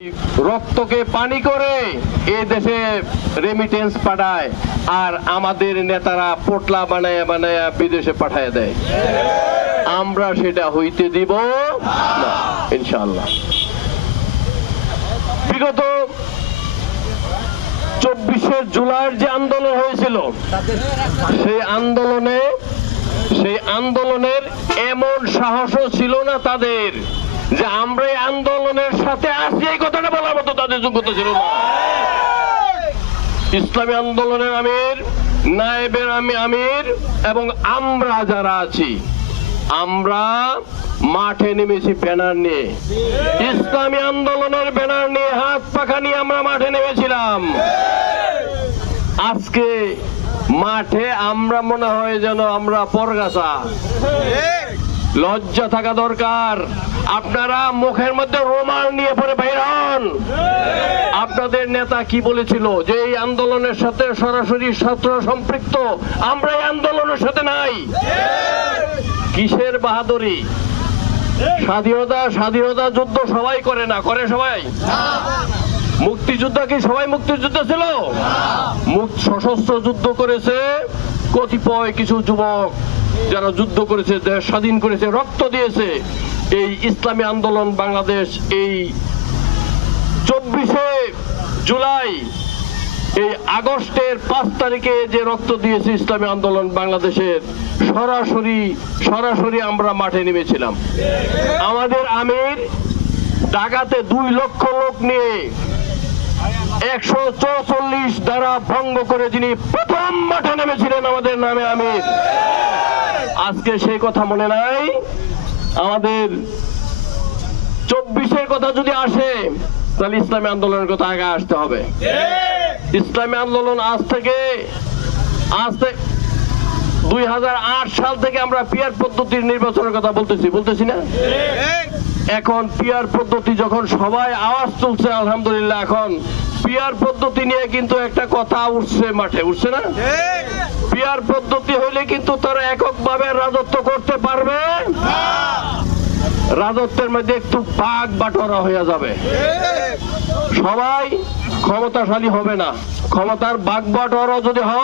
রক্তকে পানি করে এই দেশে রেমিটেন্স পাঠায় আর আমাদের নেতারা পোটলা বানায় বানায় বিদেশে পাঠায় দেয়। আমরা সেটা হইতে দিব না ইনশাআল্লাহ। বিগত 24শে জুলাইয়ের যে আন্দোলন হয়েছিল সেই আন্দোলনের এমন সাহসও ছিল না তাদের যে আমরা এই আন্দোলনের সাথে আছি, এই কথাটা বলার মতো তাদের যোগ্যতা ছিল না। ইসলামী আন্দোলনের আমির, নায়েবের আমির এবং আমরা যারা আছি, আমরা মাঠে নেমেছি ব্যানার নিয়ে, ইসলামী আন্দোলনের ব্যানার নিয়ে, হাত পাখা নিয়ে আমরা মাঠে নেমেছিলাম। আজকে মাঠে আমরা মনে হয় যেন আমরা পরগাছা। লজ্জা থাকা দরকার। আপনারা মুখের মধ্যে রুমাল নিয়ে পরে বের হন। আপনাদের নেতা কি বলেছিল যে এই আন্দোলনের সাথে সরাসরি ছাত্র সম্পৃক্ত, আমরা এই আন্দোলনের সাথে নাই। কিসের বাহাদুরি? স্বাধীনতা যুদ্ধ সবাই করে না, করে সবাই? মুক্তিযুদ্ধ কি সবাই মুক্তিযুদ্ধ ছিল? সশস্ত্র যুদ্ধ করেছে কতিপয় কিছু যুবক যারা যুদ্ধ করেছে, দেশ স্বাধীন করেছে, রক্ত দিয়েছে। এই ইসলামী আন্দোলন বাংলাদেশ এই 24শে জুলাই, এই আগস্টের 5 তারিখে যে রক্ত দিয়েছে ইসলামী আন্দোলন বাংলাদেশের, সরাসরি আমরা মাঠে নেমেছিলাম। আমাদের আমির ঢাকাতে 2 লক্ষ লোক নিয়ে 144 ধারা ভঙ্গ করে যিনি প্রথম মাঠে নেমেছিলেন আমাদের নামে আমির। আজকে সেই কথা মনে নাই। আমাদের 24-এর কথা যদি আসে তাহলে ইসলামী আন্দোলনের কথা আগে আসতে হবে। ইসলামী আন্দোলন আজ থেকে 2008 সাল থেকে আমরা পিয়ার পদ্ধতির নির্বাচনের কথা বলতেছি না? এখন পিয়ার পদ্ধতি যখন সবাই আওয়াজ তুলছে, আলহামদুলিল্লাহ, এখন পিয়ার পদ্ধতি নিয়ে কিন্তু একটা কথা উঠছে মাঠে, উঠছে না? পিয়ার পদ্ধতি হইলে কিন্তু তারা এককভাবে রাজত্ব করতে পারবে, রাজত্বের মধ্যে একটু ভাগ বাটোয়ারা হয়ে যাবে, সবাই ক্ষমতাশালী হবে না। ক্ষমতার ভাগ বাটোয়ারা যদি হয়